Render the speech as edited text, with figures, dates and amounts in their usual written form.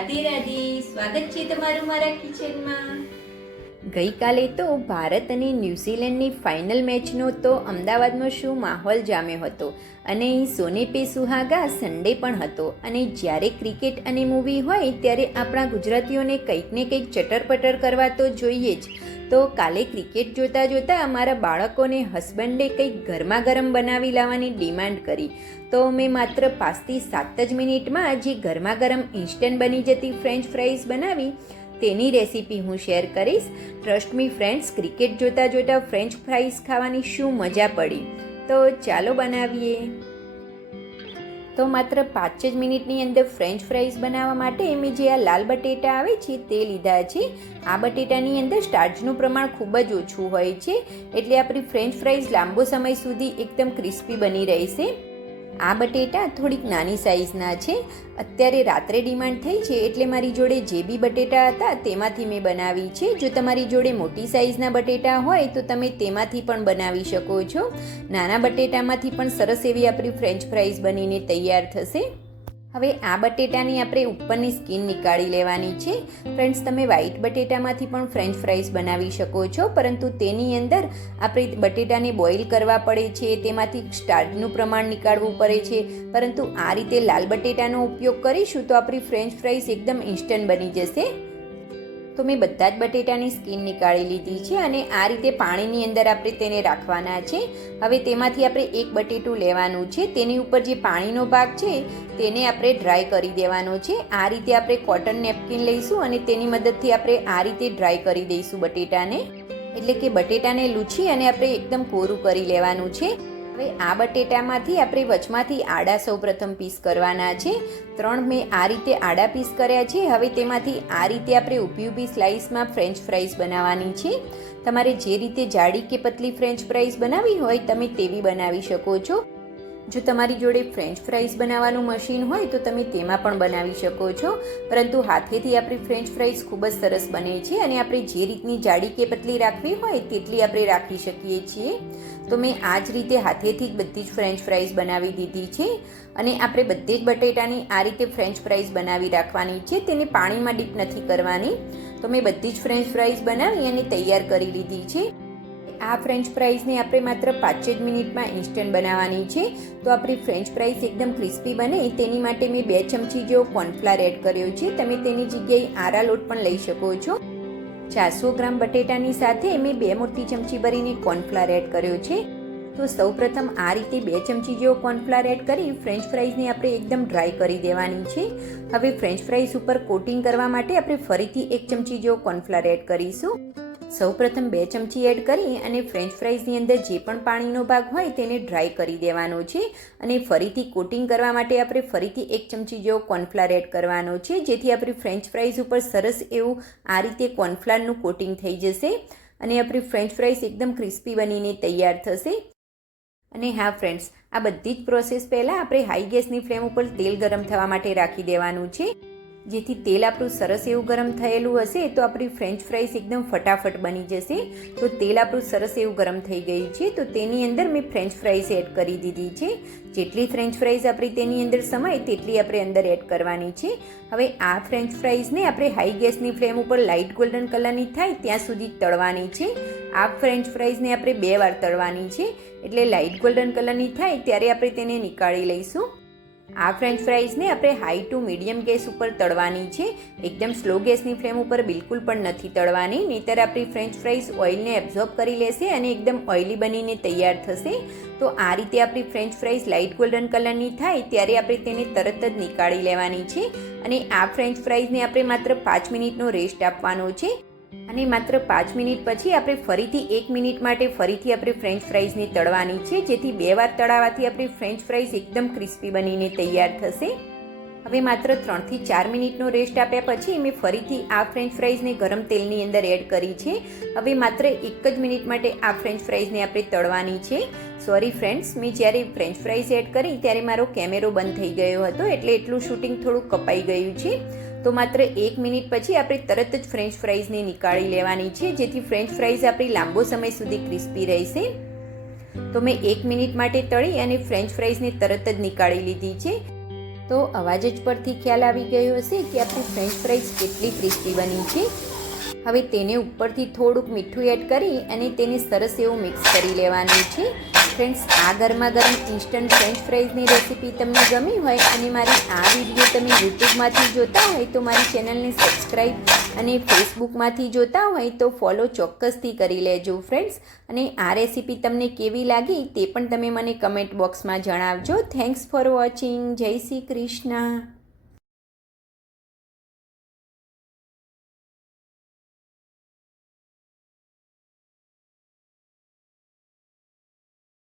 રાધે રાધે, સ્વાગત છે તમારું મારા કિચનમાં. ગઈકાલે તો ભારત અને ન્યૂઝીલેન્ડની ફાઇનલ મેચનો તો અમદાવાદમાં શું માહોલ જામ્યો હતો અને સોને પે સુહાગા સન્ડે પણ હતો. અને જ્યારે ક્રિકેટ અને મૂવી હોય ત્યારે આપણા ગુજરાતીઓને કંઈક ને કંઈક ચટરપટર કરવા તો જોઈએ જ. તો કાલે ક્રિકેટ જોતાં જોતાં અમારા બાળકોને હસબન્ડે કંઈક ગરમા ગરમ બનાવી લાવવાની ડિમાન્ડ કરી. તો મેં માત્ર 5 થી 7 જ મિનિટમાં જે ગરમા ગરમ ઇન્સ્ટન્ટ બની જતી ફ્રેન્ચ ફ્રાઈઝ બનાવી તેની રેસીપી હું શેર કરીશ. ટ્રસ્ટ મી ફ્રેન્ડ્સ, ક્રિકેટ જોતાં જોતાં ફ્રેન્ચ ફ્રાઈઝ ખાવાની શું મજા પડી. તો ચાલો બનાવીએ. તો માત્ર 5 જ મિનિટની અંદર ફ્રેન્ચ ફ્રાઈઝ બનાવવા માટે મેં જે આ લાલ બટેટા આવે છે તે લીધા છે. આ બટેટાની અંદર સ્ટાર્ચનું પ્રમાણ ખૂબ જ ઓછું હોય છે, એટલે આપણી ફ્રેન્ચ ફ્રાઈઝ લાંબો સમય સુધી એકદમ ક્રિસ્પી બની રહેશે. આ બટેટા થોડીક નાની સાઇઝના છે. અત્યારે રાત્રે ડિમાન્ડ થઈ છે એટલે મારી જોડે જે બી બટેટા હતા તેમાંથી મેં બનાવી છે. જો તમારી જોડે મોટી સાઇઝના બટેટા હોય તો તમે તેમાંથી પણ બનાવી શકો છો. નાના બટેટામાંથી પણ સરસ એવી આપણી ફ્રેન્ચ ફ્રાઈઝ બનીને તૈયાર થશે. હવે આ બટેટાની આપણે ઉપરની સ્કિન નીકાળી લેવાની છે. ફ્રેન્ડ્સ, તમે વ્હાઈટ બટેટામાંથી પણ ફ્રેન્ચ ફ્રાઈઝ બનાવી શકો છો, પરંતુ તેની અંદર આપણે બટેટાને બોઇલ કરવા પડે છે, તેમાંથી સ્ટાર્ચનું પ્રમાણ નીકાળવું પડે છે. પરંતુ આ રીતે લાલ બટેટાનો ઉપયોગ કરીશું તો આપણી ફ્રેન્ચ ફ્રાઈઝ એકદમ ઇન્સ્ટન્ટ બની જશે. તો મેં બધા જ બટેટાની સ્કિન નીકાળી લીધી છે અને આ રીતે પાણીની અંદર આપણે તેને રાખવાના છે. હવે તેમાંથી આપણે એક બટેટું લેવાનું છે. તેની ઉપર જે પાણીનો ભાગ છે તેને આપણે ડ્રાય કરી દેવાનો છે. આ રીતે આપણે કોટન નેપકિન લઈશું અને તેની મદદથી આપણે આ રીતે ડ્રાય કરી દઈશું બટેટાને. એટલે કે બટેટાને લૂછી અને આપણે એકદમ કોરું કરી લેવાનું છે. હવે આ બટેટામાંથી આપણે વચમાંથી આડા સૌપ્રથમ પીસ કરવાના છે. 3 મેં આ રીતે આડા પીસ કર્યા છે. હવે તેમાંથી આ રીતે આપણે ઊભી સ્લાઇસમાં ફ્રેન્ચ ફ્રાઈઝ બનાવવાની છે. તમારે જે રીતે જાડી કે પતલી ફ્રેન્ચ ફ્રાઈઝ બનાવવી હોય તમે તેવી બનાવી શકો છો. જો તમારી જોડે ફ્રેન્ચ ફ્રાઈઝ બનાવવાનું મશીન હોય તો તમે તેમાં પણ બનાવી શકો છો, પરંતુ હાથેથી આપણી ફ્રેન્ચ ફ્રાઈઝ ખૂબ જ સરસ બને છે અને આપણે જે રીતની જાડી કે પતલી રાખવી હોય તેટલી આપણે રાખી શકીએ છીએ. તો મેં આ જ રીતે હાથેથી જ બધી જ ફ્રેન્ચ ફ્રાઈઝ બનાવી દીધી છે અને આપણે બધે જ બટેટાની આ રીતે ફ્રેન્ચ ફ્રાઈઝ બનાવી રાખવાની છે. તેને પાણીમાં ડીપ નથી કરવાની. તો મેં બધી જ ફ્રેન્ચ ફ્રાઈઝ બનાવી અને તૈયાર કરી લીધી છે. આ ફ્રેન્ચ ફ્રાઈઝને આપણે માત્ર 5 જ મિનિટમાં ઇન્સ્ટન્ટ બનાવવાની છે. તો આપણી ફ્રેન્ચ ફ્રાઈઝ એકદમ ક્રિસ્પી બને તેની માટે મેં 2 ચમચી જેવો કોર્નફ્લાવર એડ કર્યો છે. તમે તેની જગ્યાએ આરા લોટ પણ લઈ શકો છો. 400 ગ્રામ બટેટાની સાથે મેં 2 મોટી ચમચી ભરીને કોર્નફ્લાવર એડ કર્યો છે. તો સૌપ્રથમ આ રીતે 2 ચમચી જેવો કોર્નફ્લાવર એડ કરી ફ્રેન્ચ ફ્રાઈઝને આપણે એકદમ ડ્રાય કરી દેવાની છે. હવે ફ્રેન્ચ ફ્રાઈઝ ઉપર કોટિંગ કરવા માટે આપણે ફરીથી 1 ચમચી જેવો કોર્નફ્લાવર એડ કરીશું. સૌપ્રથમ 2 ચમચી એડ કરી અને ફ્રેન્ચ ફ્રાઈઝની અંદર જે પણ પાણીનો ભાગ હોય તેને ડ્રાય કરી દેવાનો છે અને ફરીથી કોટિંગ કરવા માટે આપણે ફરીથી 1 ચમચી જેવો કોર્નફ્લાવર એડ કરવાનો છે, જેથી આપણી ફ્રેન્ચ ફ્રાઈઝ ઉપર સરસ એવું આ રીતે કોર્નફ્લાવરનું કોટિંગ થઈ જશે અને આપણી ફ્રેન્ચ ફ્રાઈઝ એકદમ ક્રિસ્પી બનીને તૈયાર થશે. અને હા ફ્રેન્ડ્સ, આ બધી જ પ્રોસેસ પહેલાં આપણે હાઈ ગેસની ફ્લેમ ઉપર તેલ ગરમ થવા માટે રાખી દેવાનું છે. જેથી તેલ આપણું સરસ એવું ગરમ થયેલું હશે તો આપણી ફ્રેન્ચ ફ્રાઈઝ એકદમ ફટાફટ બની જશે. તો તેલ આપણું સરસ એવું ગરમ થઈ ગયું છે. તો તેની અંદર મેં ફ્રેન્ચ ફ્રાઈઝ એડ કરી દીધી છે. જેટલી ફ્રેન્ચ ફ્રાઈઝ આપણી તેની અંદર સમાય તેટલી આપણે અંદર એડ કરવાની છે. હવે આ ફ્રેન્ચ ફ્રાઈઝને આપણે હાઈ ગેસની ફ્લેમ ઉપર લાઇટ ગોલ્ડન કલરની થાય ત્યાં સુધી તળવાની છે. આ ફ્રેન્ચ ફ્રાઈઝને આપણે 2 વાર તળવાની છે, એટલે લાઇટ ગોલ્ડન કલરની થાય ત્યારે આપણે તેને નીકાળી લઈશું. આ ફ્રેન્ચ ફ્રાઈઝને આપણે હાઈ ટુ મીડિયમ ગેસ ઉપર તળવાની છે. એકદમ સ્લો ગેસની ફ્લેમ ઉપર બિલકુલ પણ નથી તળવાની, નહીંતર આપણી ફ્રેન્ચ ફ્રાઈઝ ઓઇલને એબ્ઝોર્બ કરી લેશે અને એકદમ ઓઇલી બનીને તૈયાર થશે. તો આ રીતે આપણી ફ્રેન્ચ ફ્રાઈઝ લાઇટ ગોલ્ડન કલરની થાય ત્યારે આપણે તેને તરત જ નીકાળી લેવાની છે અને આ ફ્રેન્ચ ફ્રાઈઝને આપણે માત્ર 5 મિનિટનો રેસ્ટ આપવાનો છે. અને માત્ર 5 મિનિટ પછી આપણે ફરીથી 1 મિનિટ માટે ફરીથી આપણે ફ્રેન્ચ ફ્રાઈઝને તળવાની છે, જેથી 2 વાર તળાવવાથી આપણી ફ્રેન્ચ ફ્રાઈઝ એકદમ ક્રિસ્પી બનીને તૈયાર થશે. હવે માત્ર 3 થી 4 મિનિટનો રેસ્ટ આપ્યા પછી મેં ફરીથી આ ફ્રેન્ચ ફ્રાઈઝને ગરમ તેલની અંદર એડ કરી છે. હવે માત્ર 1 જ મિનિટ માટે આ ફ્રેન્ચ ફ્રાઈઝને આપણે તળવાની છે. સોરી ફ્રેન્ડ્સ, મેં જ્યારે ફ્રેન્ચ ફ્રાઈઝ એડ કરી ત્યારે મારો કેમેરો બંધ થઈ ગયો હતો, એટલે એટલું શૂટિંગ થોડું કપાઈ ગયું છે. તો માત્ર 1 મિનિટ પછી આપણે તરત જ ફ્રેન્ચ ફ્રાઈઝને નીકાળી લેવાની છે, જેથી ફ્રેન્ચ ફ્રાઈઝ આપણી લાંબો સમય સુધી ક્રિસ્પી રહેશે. તો મેં 1 મિનિટ માટે તળી અને ફ્રેન્ચ ફ્રાઈઝને તરત જ નીકાળી લીધી છે. તો અવાજ જ પરથી ખ્યાલ આવી ગયો હશે કે આપણી ફ્રેન્ચ ફ્રાઈઝ કેટલી ક્રિસ્પી બની છે. હવે તેને ઉપરથી થોડુંક મીઠું એડ કરી અને તેને સરસ એવું મિક્સ કરી લેવાનું છે. ફ્રેન્ડ્સ, આ ગરમા ગરમ ઇન્સ્ટન્ટ ફ્રેન્ચ ફ્રાઈઝની રેસીપી તમને ગમી હોય અને મારી આ વિડીયો તમે યુટ્યુબમાંથી જોતા હોય તો મારી ચેનલને સબસ્ક્રાઈબ અને ફેસબુકમાંથી જોતા હોય તો ફોલો ચોક્કસથી કરી લેજો ફ્રેન્ડ્સ. અને આ રેસીપી તમને કેવી લાગી તે પણ તમે મને કમેન્ટ બોક્સમાં જણાવજો. Thanks for watching. જય શ્રી કૃષ્ણ.